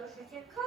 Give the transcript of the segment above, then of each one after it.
的时间看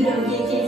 Drogie dzieci,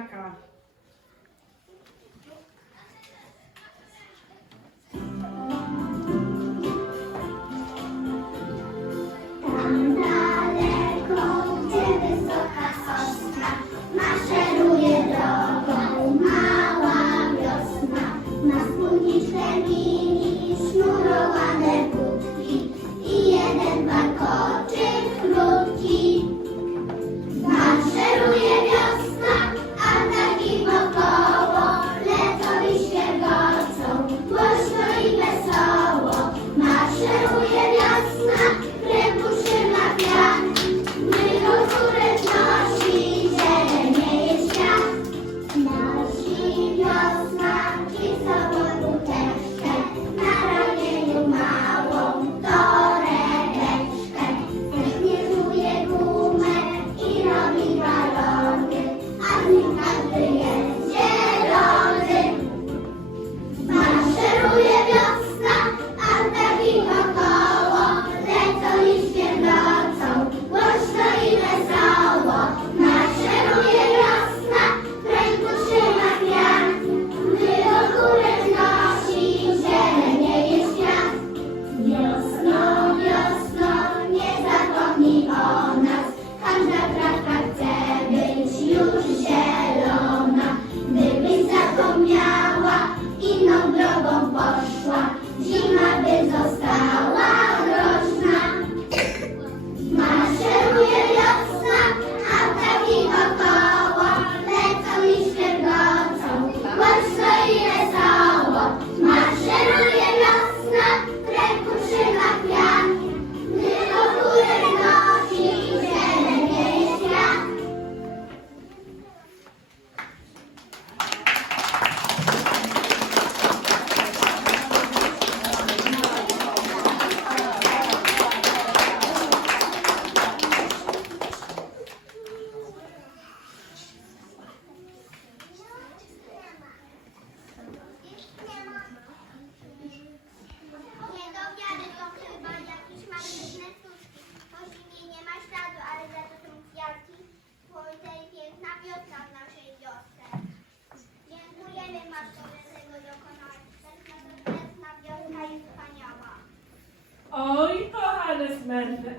pra.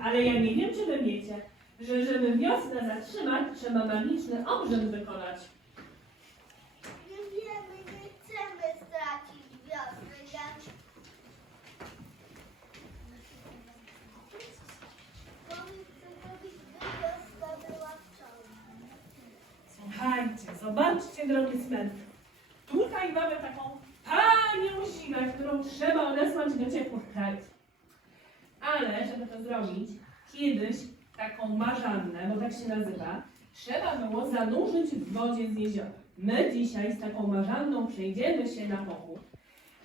ale ja nie wiem, czy wy wiecie, że żeby wiosnę zatrzymać, trzeba magiczny obrzęd wykonać. Nie wiemy, nie chcemy stracić wiosny. Ja... Słuchajcie, zobaczcie, drogi smęty. Tutaj mamy taką panią zimę, którą trzeba odesłać do ciepłych krajów. Ale żeby to zrobić, kiedyś taką marzannę, bo tak się nazywa, trzeba było zanurzyć w wodzie z jeziora. My dzisiaj z taką marzanną przejdziemy się na pochód,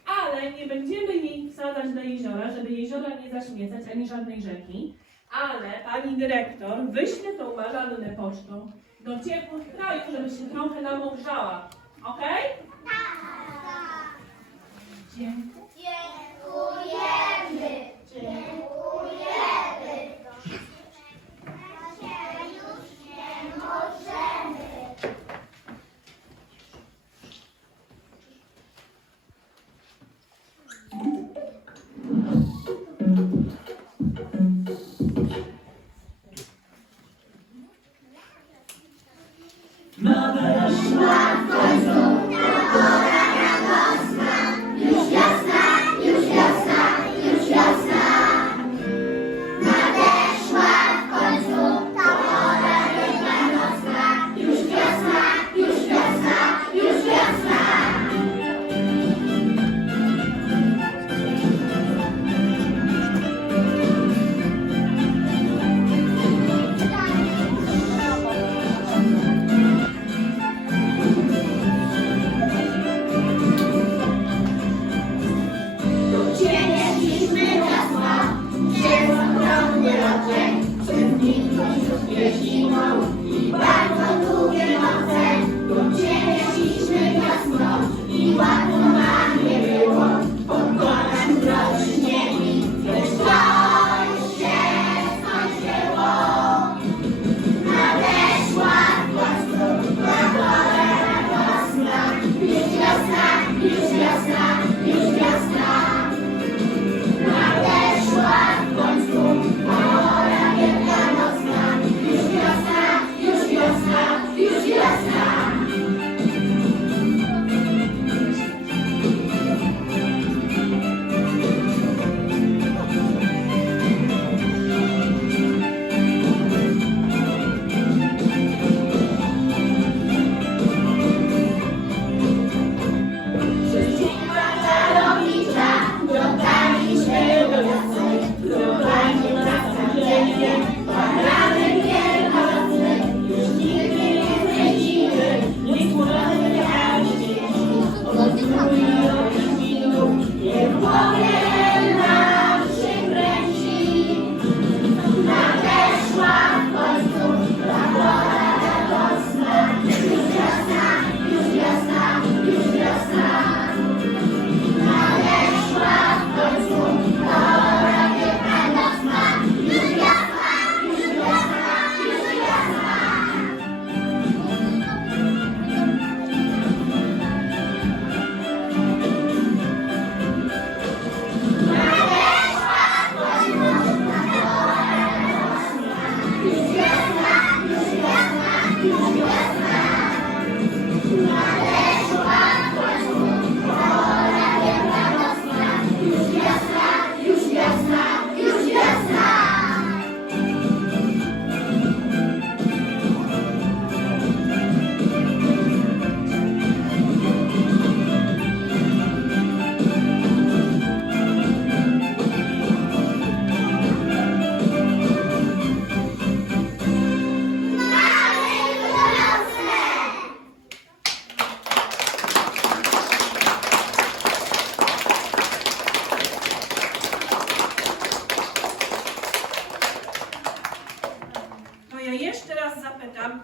ale nie będziemy jej wsadzać do jeziora, żeby jeziora nie zaśmiecać ani żadnej rzeki, ale pani dyrektor wyśle tą marzannę pocztą do ciepłych krajów, żeby się trochę namokrzała. Okej? Okay?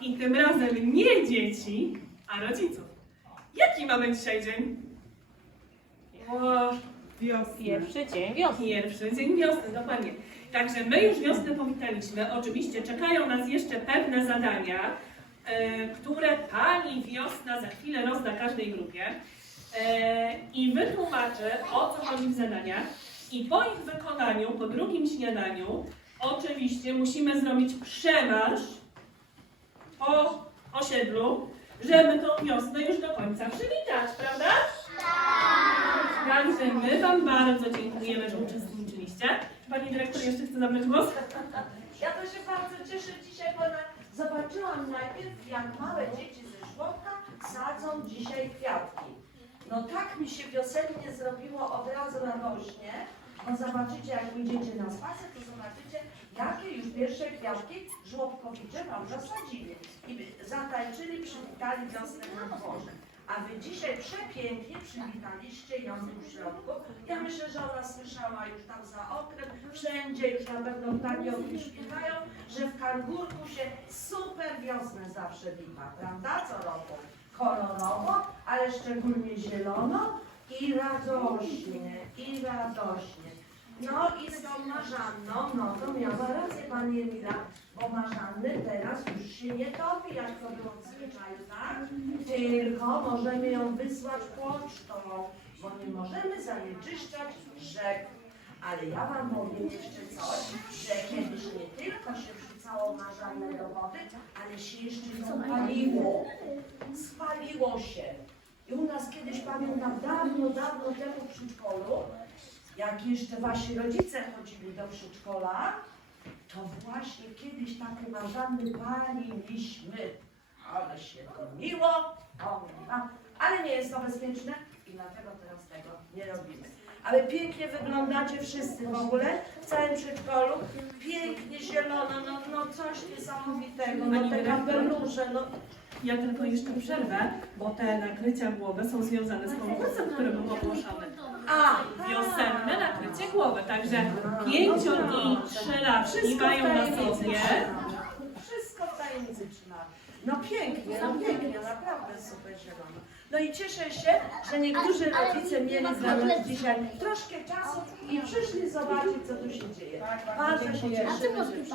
I tym razem nie dzieci, a rodziców. Jaki mamy dzisiaj dzień? O, Wiosna. Pierwszy dzień wiosny. Pierwszy dzień wiosny, dokładnie. Także my już wiosnę powitaliśmy. Oczywiście czekają nas jeszcze pewne zadania, e, które pani wiosna za chwilę rozda każdej grupie. E, I wytłumaczy, o co chodzi w zadaniach. I po ich wykonaniu, po drugim śniadaniu, oczywiście musimy zrobić przemarsz po osiedlu, żeby tą wiosnę już do końca przywitać, prawda? Także my Wam bardzo dziękujemy, że uczestniczyliście. Czy Pani Dyrektor jeszcze chce zabrać głos? Ja to się bardzo cieszę dzisiaj, bo na, zobaczyłam najpierw, jak małe dzieci ze żłobka sadzą dzisiaj kwiatki. No tak mi się wiosennie zrobiło od razu radośnie. No zobaczycie, jak wyjdziecie na spacer, to zobaczycie, jakie już pierwsze kwiatki żłobkowicze wam zasadzili. I zatańczyli, przywitali wiosnę na dworze. A wy dzisiaj przepięknie przywitaliście ją w środku. Ja myślę, że ona słyszała już tam za oknem, wszędzie już na pewno ptaki o śpiewają, że w kangurku się super wiosnę zawsze wita, prawda? Co roku. Kolorowo, ale szczególnie zielono i radośnie, i radośnie. No i z tą Marzanną, no to miała rację Pani Emila, bo Marzanny teraz już się nie topi, jak to było w zwyczaju, tak? Tylko możemy ją wysłać pocztą, bo nie możemy zanieczyszczać rzek. Ale ja Wam powiem jeszcze coś, że kiedyś nie tylko się wrzucało Marzannę do wody, ale się jeszcze ją paliło. Spaliło się. I u nas kiedyś pamiętam dawno, dawno temu w przedszkolu, jak jeszcze wasi rodzice chodzili do przedszkola, to właśnie kiedyś takie marzanny paliliśmy. Ale się to miło, ale nie jest to bezpieczne i dlatego teraz tego nie robimy. Ale pięknie wyglądacie wszyscy w ogóle w całym przedszkolu. Pięknie zielono, no, no coś niesamowitego, no te kapelusze, no Ja tylko jeszcze przerwę, bo te nakrycia głowy są związane z konkursem, który był ogłoszony. A, Wiosenne nakrycie głowy, także pięcio i trzylatki Wszystko w mają na sobie. Wszystko w tajemnicy trzymamy. No pięknie, no pięknie, naprawdę super zielono. No i cieszę się, że niektórzy rodzice mieli dla nas dzisiaj troszkę czasu i przyszli zobaczyć, co tu się dzieje. Bardzo się przyszli.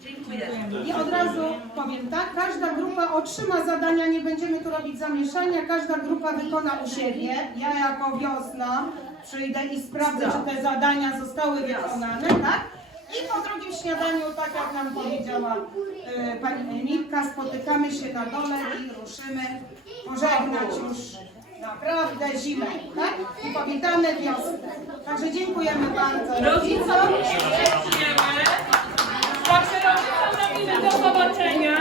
Dziękuję. I od razu powiem tak, każda grupa otrzyma zadania, nie będziemy tu robić zamieszania, każda grupa wykona u siebie. Ja jako wiosna przyjdę i sprawdzę, czy te zadania zostały wykonane, tak? I po drugim śniadaniu, tak jak nam powiedziała e, pani Emitka, spotykamy się na dole i ruszymy pożegnać już naprawdę zimę, tak? I powitamy wiosnę. Także dziękujemy bardzo. Rodzicom dziękujemy. Także rodzicom mówimy do zobaczenia.